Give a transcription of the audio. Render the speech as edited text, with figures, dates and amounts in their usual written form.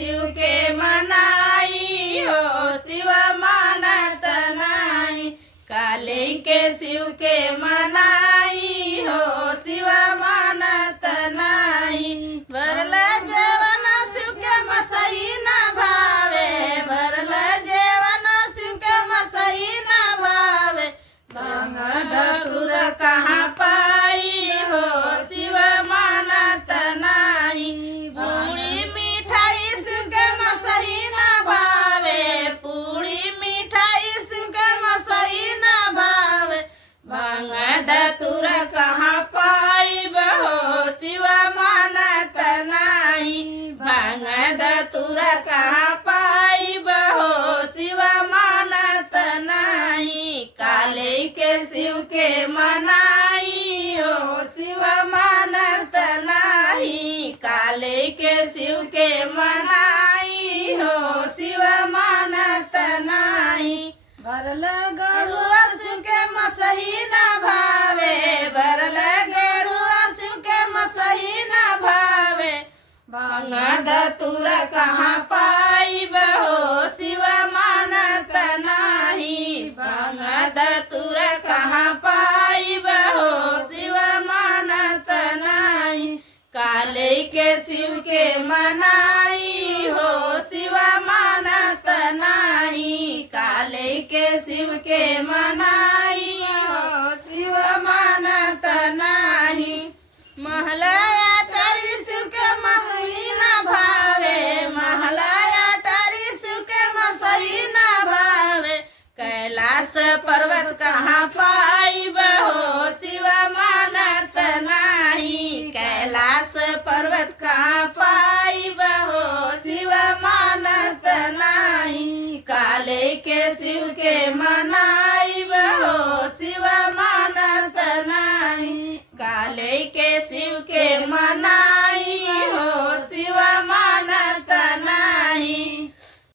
शिव के मनाई हो शिव मानत नाही। काले के शिव के मनाई हो शिव मानत नाही। भरल जेवण शिव के मसई न भावे, भरल जेवण शिव के मसई न भावे। भांग धतूर कहाँ पाई हो शिव मानत नाही। पूरी मिठाई शिव के मसई न भावे, पूरी मिठाई शिव के मसई न भावे। भांग धतूर कहाँ पाइब हो शिव मानत नाही। भांग धतूर कहाँ पाइब हो शिव मानत नाही। काले के शिव के मनाई हो शिव मानत नाही। काले के शिव के मनाई हो शिव मानत नाही। भरल गरुआ शिव के मसही न भावे, भरल गरुआ शिव के मसही न भावे। भांग धतूर कहाँ पाइब हो शिव मानत नाही। भांग धतूर कहाँ पाइब हो शिव मानत नाही। काले के शिव के मनाई हो शिव मानत नाही। काले के शिव के मनाई हो शिव मानत नाही। महलाया टारी शिव के मसई न भावे, महलाया टारी शिव के मसई न भावे। कैलाश पर्वत कहाँ पाइब हो शिव मानत नाही। कैलाश पर्वत कहाँ पाइब हो शिव मानत नाही। काले के शिव के मनाइब हो शिव मानत नाही। काले के शिव के मना